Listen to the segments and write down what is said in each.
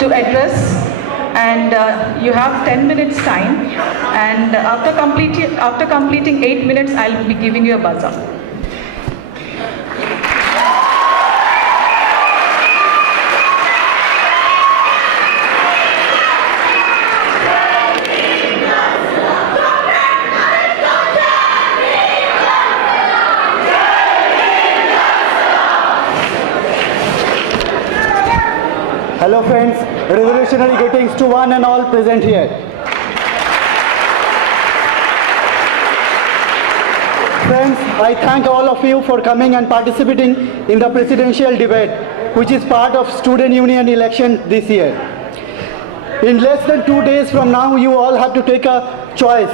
to address, and you have 10 minutes time, and after completing 8 minutes, I'll be giving you a buzzer. Hello friends, revolutionary greetings to one and all present here. Friends, I thank all of you for coming and participating in the presidential debate, which is part of student union election this year. In less than 2 days from now, you all have to take a choice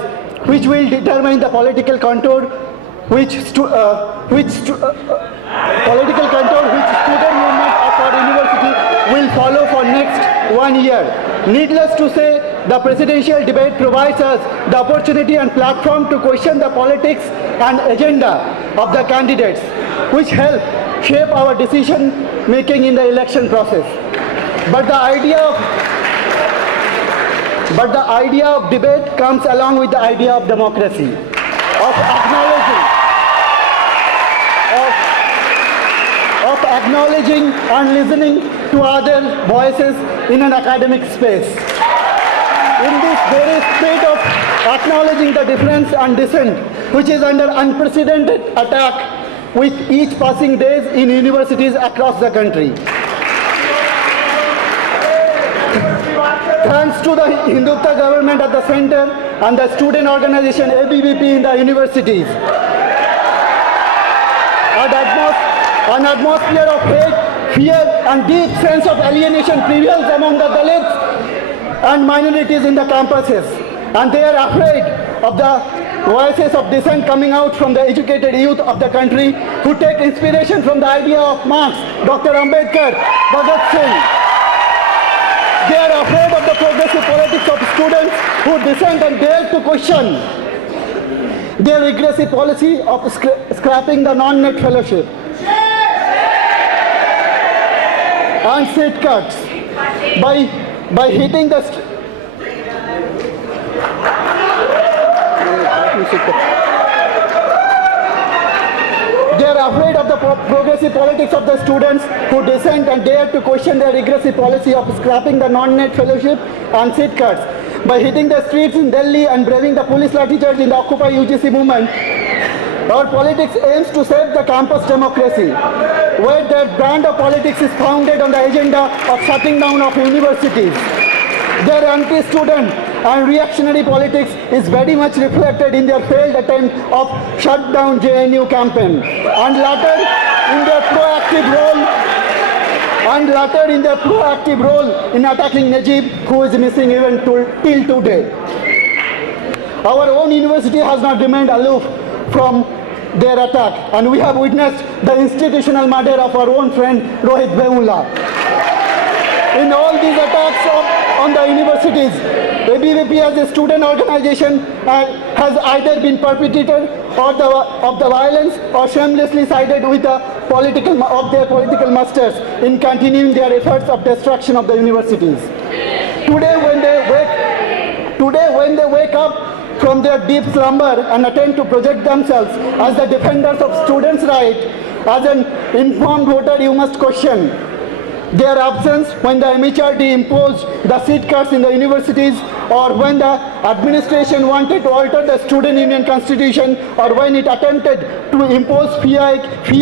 which will determine the political contour which student movement of our university will follow for next 1 year. Needless to say, the presidential debate provides us the opportunity and platform to question the politics and agenda of the candidates, which help shape our decision making in the election process. But the idea of debate comes along with the idea of democracy, of acknowledging and listening to other voices in an academic space. In this very spirit of acknowledging the difference and dissent, which is under unprecedented attack with each passing days in universities across the country. Thanks to the Hindutva government at the center and the student organization ABVP in the universities, an atmosphere of hate, fear and deep sense of alienation prevails among the Dalits and minorities in the campuses, and they are afraid of the voices of dissent coming out from the educated youth of the country who take inspiration from the idea of Marx, Dr. Ambedkar, Bhagat Singh. They are afraid of the progressive politics of students who dissent and dare to question their regressive policy of scrapping the non-net fellowship and seat cuts by hitting the they are afraid of the progressive politics of the students who dissent and dare to question their regressive policy of scrapping the non-net fellowship and seat cuts by hitting the streets in Delhi and braving the police lathi charge in the Occupy UGC movement. Our politics aims to save the campus democracy, where their brand of politics is founded on the agenda of shutting down of universities. Their anti-student and reactionary politics is very much reflected in their failed attempt of shut down JNU campaign, and latter in their proactive role in attacking Najib, who is missing even till today. Our own university has not remained aloof from their attack, and we have witnessed the institutional murder of our own friend Rohit Vemulla. In all these attacks on the universities, ABVP as a student organization has either been perpetrator of the violence or shamelessly sided with their political masters in continuing their efforts of destruction of the universities. Today, when they wake up from their deep slumber and attempt to project themselves as the defenders of students' rights, as an informed voter, you must question their absence when the MHRD imposed the seat cuts in the universities, or when the administration wanted to alter the student union constitution, or when it attempted to impose fee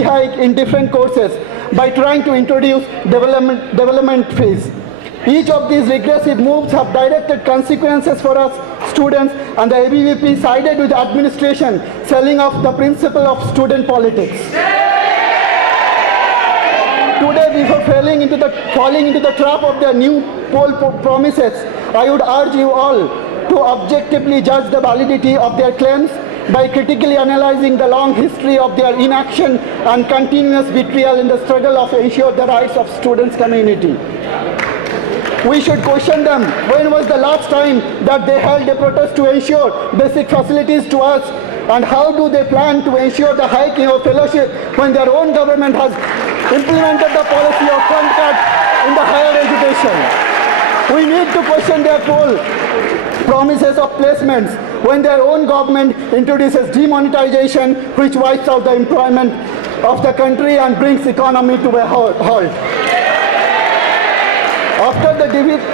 hike in different courses by trying to introduce development fees. Each of these regressive moves have directed consequences for us students, and the ABVP sided with the administration, selling off the principle of student politics. Today, before falling into the trap of their new poll promises, I would urge you all to objectively judge the validity of their claims by critically analyzing the long history of their inaction and continuous betrayal in the struggle of ensure the rights of students' community. We should question them. When was the last time that they held a protest to ensure basic facilities to us? And how do they plan to ensure the hiking of fellowship when their own government has implemented the policy of fund cuts in the higher education? We need to question their full promises of placements when their own government introduces demonetization, which wipes out the employment of the country and brings economy to a halt. After the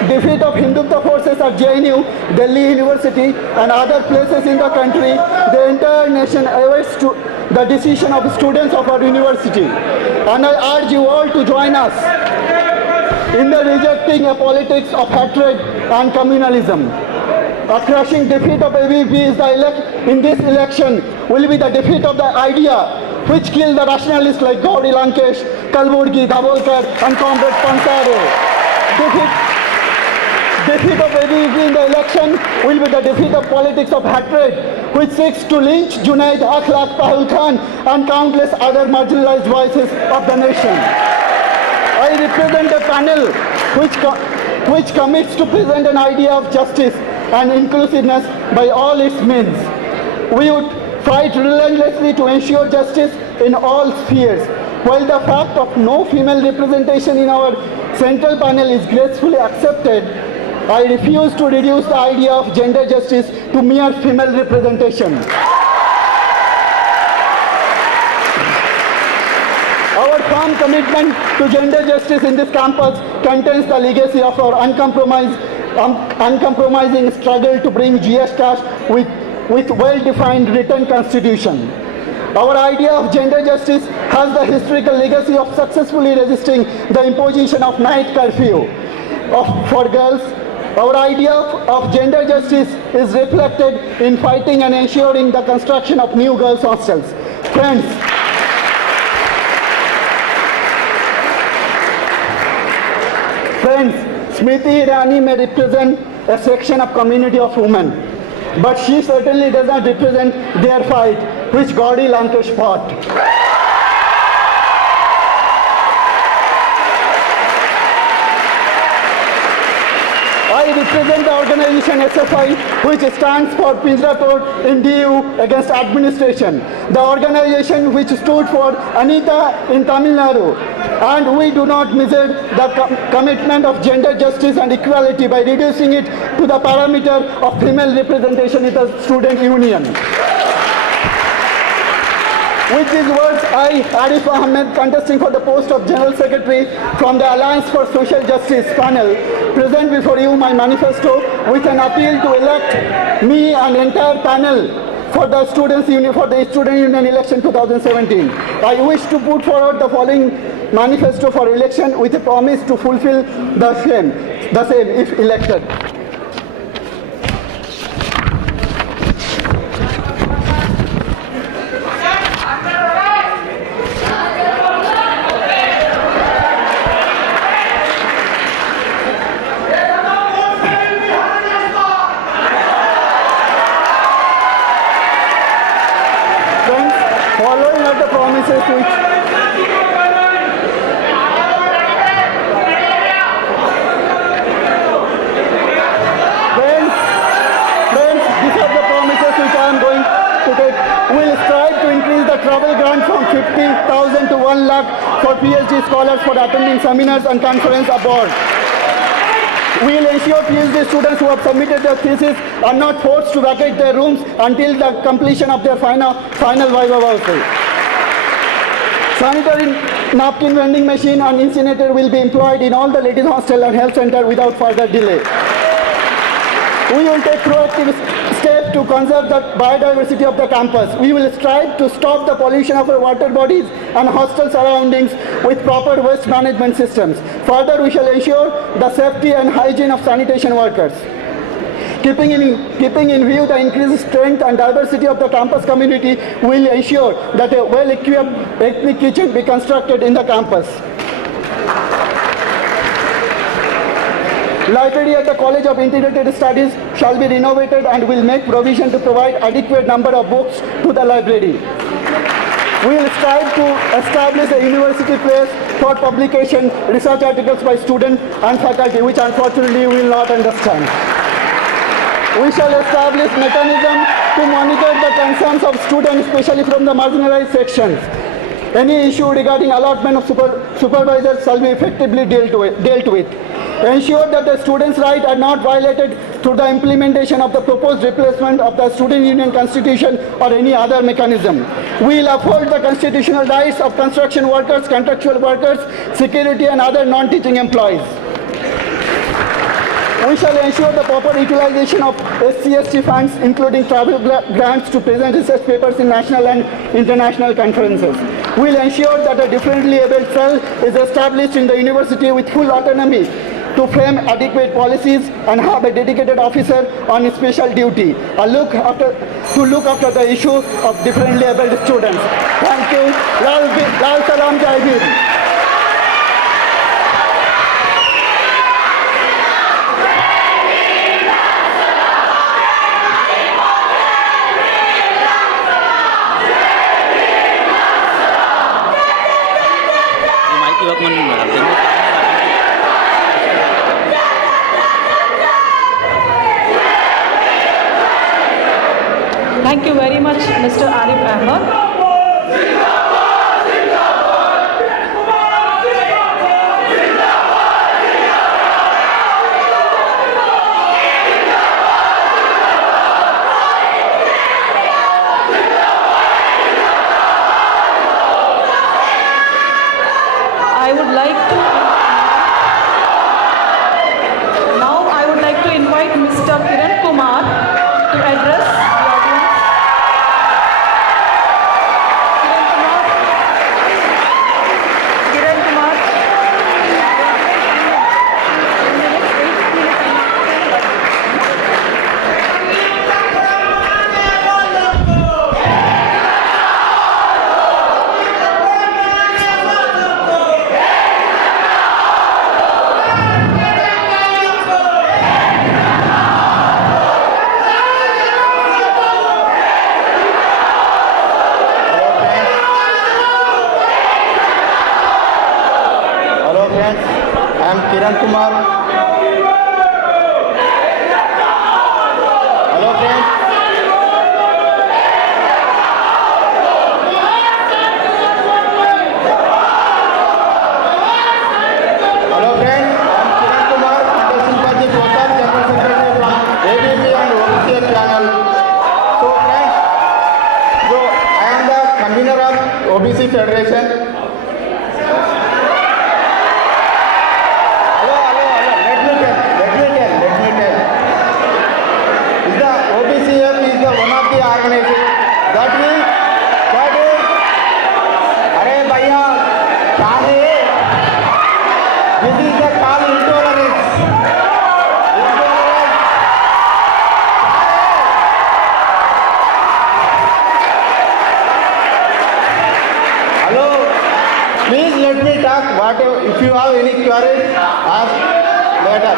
defeat of Hindutva forces at JNU, Delhi University and other places in the country, the entire nation awaits the decision of students of our university. And I urge you all to join us in the rejecting a politics of hatred and communalism. A crushing defeat of ABVP in this election will be the defeat of the idea which killed the rationalists like Gauri Lankesh, Kalburgi, Davolkar and Comrade Pansare. Defeat of ABVP in the election will be the defeat of politics of hatred, which seeks to lynch Junaid, Akhlaq, Pahul Khan and countless other marginalized voices of the nation. I represent a panel which commits to present an idea of justice and inclusiveness by all its means. We would fight relentlessly to ensure justice in all spheres. While the fact of no female representation in our central panel is gracefully accepted, I refuse to reduce the idea of gender justice to mere female representation. Our firm commitment to gender justice in this campus contains the legacy of our uncompromising struggle to bring GS caste with well-defined written constitution. Our idea of gender justice has the historical legacy of successfully resisting the imposition of night curfew for girls. Our idea of gender justice is reflected in fighting and ensuring the construction of new girls' hostels. Friends, Smriti Irani may represent a section of community of women, but she certainly does not represent their fight, which Gauri Lankesh fought. I represent the organization SFI, which stands for Pinjratod in DU against administration, the organization which stood for Anita in Tamil Nadu. And we do not measure the commitment of gender justice and equality by reducing it to the parameter of female representation in the student union. With these words, I, Arif Ahammed, contesting for the post of General Secretary from the Alliance for Social Justice panel, present before you my manifesto with an appeal to elect me and entire panel for the Student Union election 2017. I wish to put forward the following manifesto for election with a promise to fulfill the same if elected. Following are the promises which Friends, these are the promises which I am going to take. We will strive to increase the travel grant from 50,000 to 1 lakh for PhD scholars for attending seminars and conferences abroad. We will ensure PhD students who have submitted their thesis are not forced to vacate their rooms until the completion of their final viva voce. Sanitary napkin vending machine and incinerator will be employed in all the ladies hostel and health center without further delay. We will take proactive steps to conserve the biodiversity of the campus. We will strive to stop the pollution of our water bodies and hostel surroundings with proper waste management systems. Further, we shall ensure the safety and hygiene of sanitation workers. Keeping in view the increased strength and diversity of the campus community, we will ensure that a well-equipped ethnic kitchen be constructed in the campus. Library at the College of Integrated Studies shall be renovated and will make provision to provide adequate number of books to the library. We will strive to establish a university place for publication research articles by students and faculty, which unfortunately we will not understand. We shall establish mechanism to monitor the concerns of students, especially from the marginalized sections. Any issue regarding allotment of supervisors shall be effectively dealt with. ensure that the students' rights are not violated through the implementation of the proposed replacement of the student union constitution or any other mechanism. We will uphold the constitutional rights of construction workers, contractual workers, security and other non-teaching employees. We shall ensure the proper utilization of SC/ST funds, including travel grants, to present research papers in national and international conferences. We will ensure that a differently abled cell is established in the university with full autonomy to frame adequate policies and have a dedicated officer on special duty to look after the issue of differently abled students. Thank you. Lal Salam, Jai Bhim. Thank you very much, Mr. Arif Ahammed. I would like to invite Mr. Kiran Kumar to address the audience. Kiran Kumar. I am Kiran Kumar. Hello friends. Hello friends. I am Kiran Kumar, contesting for the General Secretary from ABVP and OBCF channel. So friends, I am the convener of OBC Federation. Please let me talk. If you have any queries, ask later.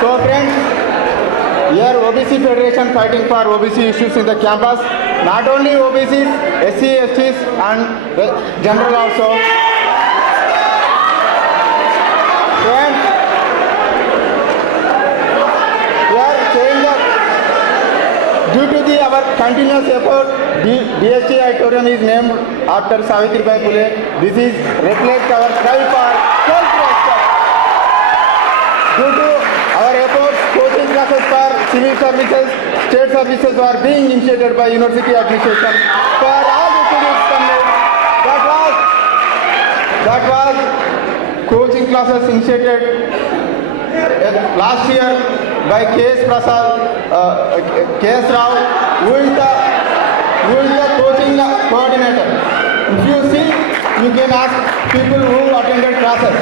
So friends, here OBC Federation fighting for OBC issues in the campus. Not only OBCs, SC, STs and general also. Friends, we are saying that due to our continuous effort, DST auditorium is named after Savitribai Phule. This is reflects our cry for self-respect. Due to our efforts, coaching classes for civil services, state services are being initiated by university administration for all the students. That was coaching classes initiated last year by K.S. Prasad, K.S. Rao, who is the coaching coordinator. If you see, you can ask people who attended classes.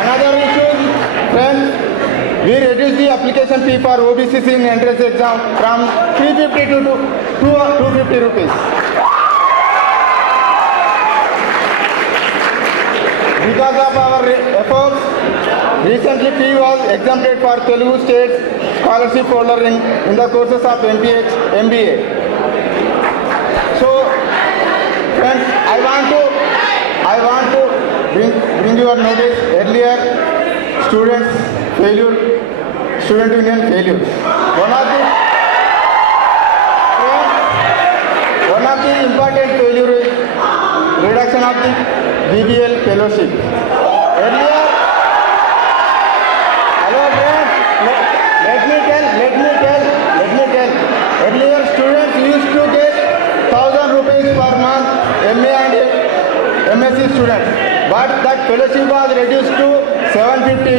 Another issue, friends, we reduced the application fee for OBCs in entrance exam from 350 to 250 rupees. Because of our efforts, recently fee was exempted for Telugu State scholarship holder in the courses of MBA. So, friends, I want to bring your notice earlier student union failure. One of the important of the BBL fellowship. Earlier, hello friends, let me tell. Earlier students used to get 1,000 rupees per month, MA and MSc students, but that fellowship was reduced to 750.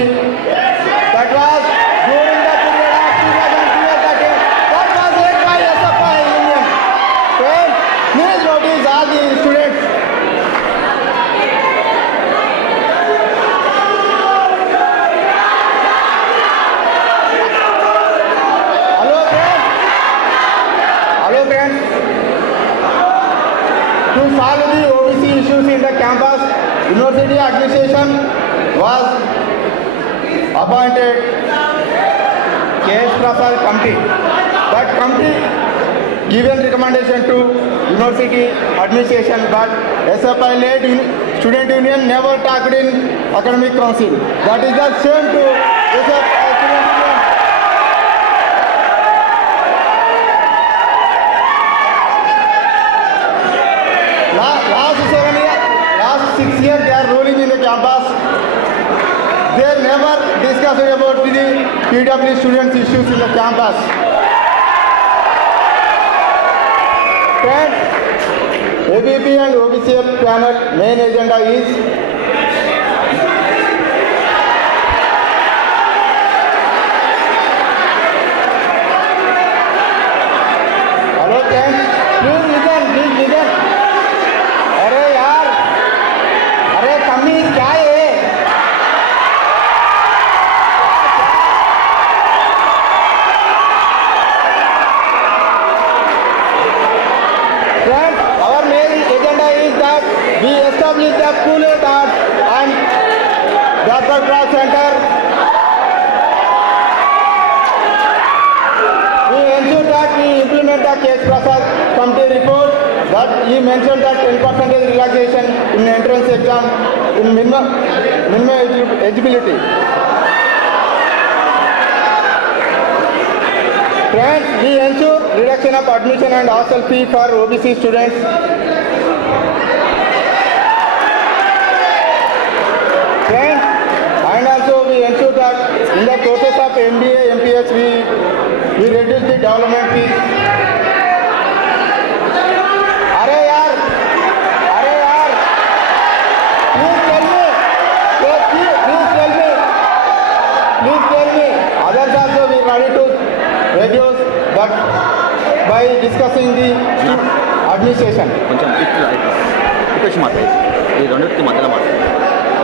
That was during the period of 2013. That was led by SFI Union. Friends, please notice all the students. Hello friends. To solve the OBC issues in the campus, university administration was appointed K.S. Prasad committee. That committee given recommendation to university administration, but SFI-led student union never talked in academic council. That is the same to SFI student union. Last 6 years they are ruling in the campus. They never discussed about the PW students issues in the campus. Friends, ABVP and OBCF panel main agenda is hello friends, please listen. अरे यार, अरे कमी क्या है? Friends, our main agenda is that we establish the School of Art and Backward Class Center. We ensure that we implement the K.S. Prasad committee report. That he mentioned that 10% relaxation in entrance exam in minimum eligibility. Friends, we ensure reduction of admission and hostel fee for OBC students. Friends, and also we ensure that in the process of MBA, MPH, we reduce the development fees. Reduce that by discussing the administration.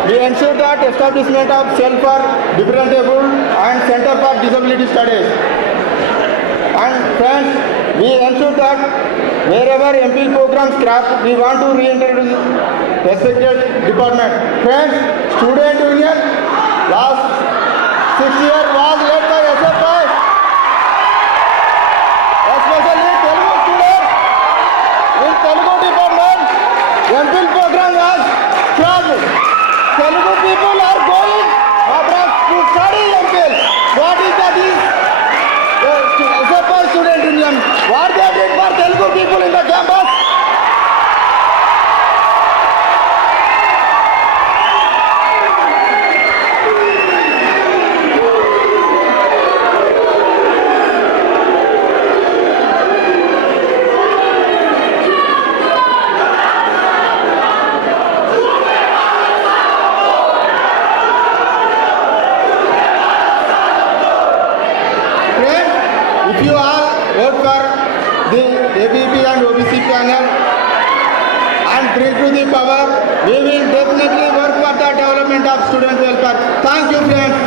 We ensure that establishment of cell for different able and center for disability studies. And friends, we ensure that wherever MPhil programs scrap, we want to reintroduce respected department. Friends, student union last 6 years was led by SFI. Especially Telugu students in Telugu department, MPhil program was scrapped. Telugu people are going abroad to study MPhil. What is that is? SFI student union. What they did for Telugu people in the campus? If you all vote for the ABVP and OBC panel and bring to the power, we will definitely work for the development of student welfare. Thank you, friends.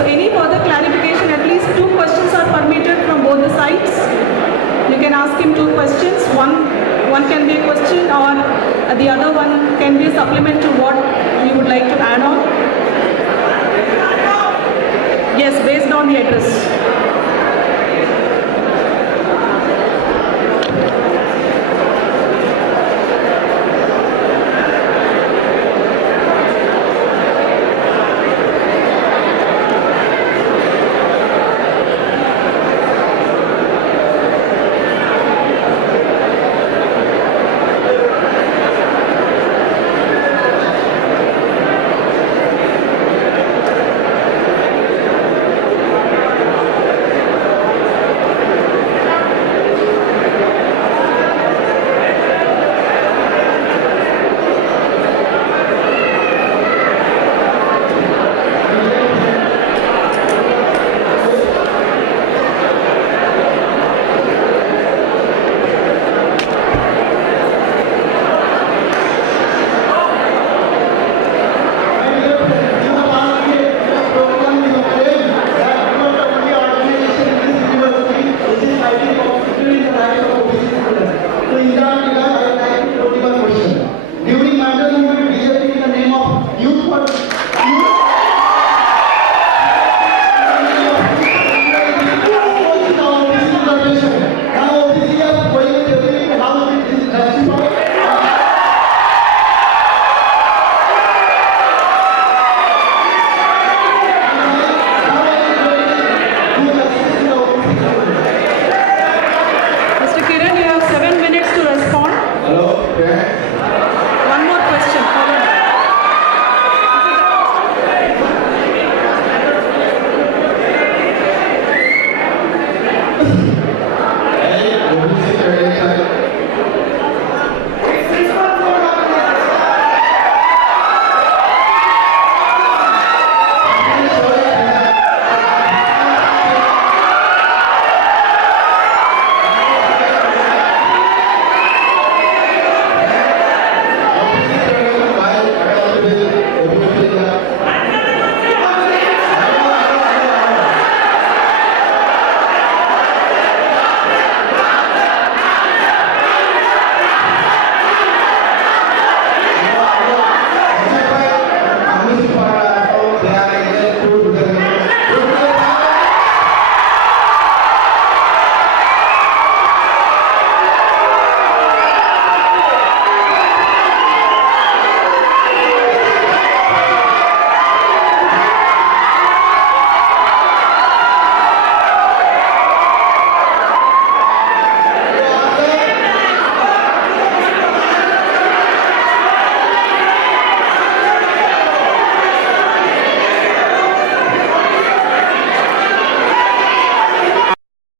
So any further clarification, at least 2 questions are permitted from both the sides. You can ask him 2 questions. One can be a question, or the other one can be a supplement to what you would like to add on. Yes, based on the address.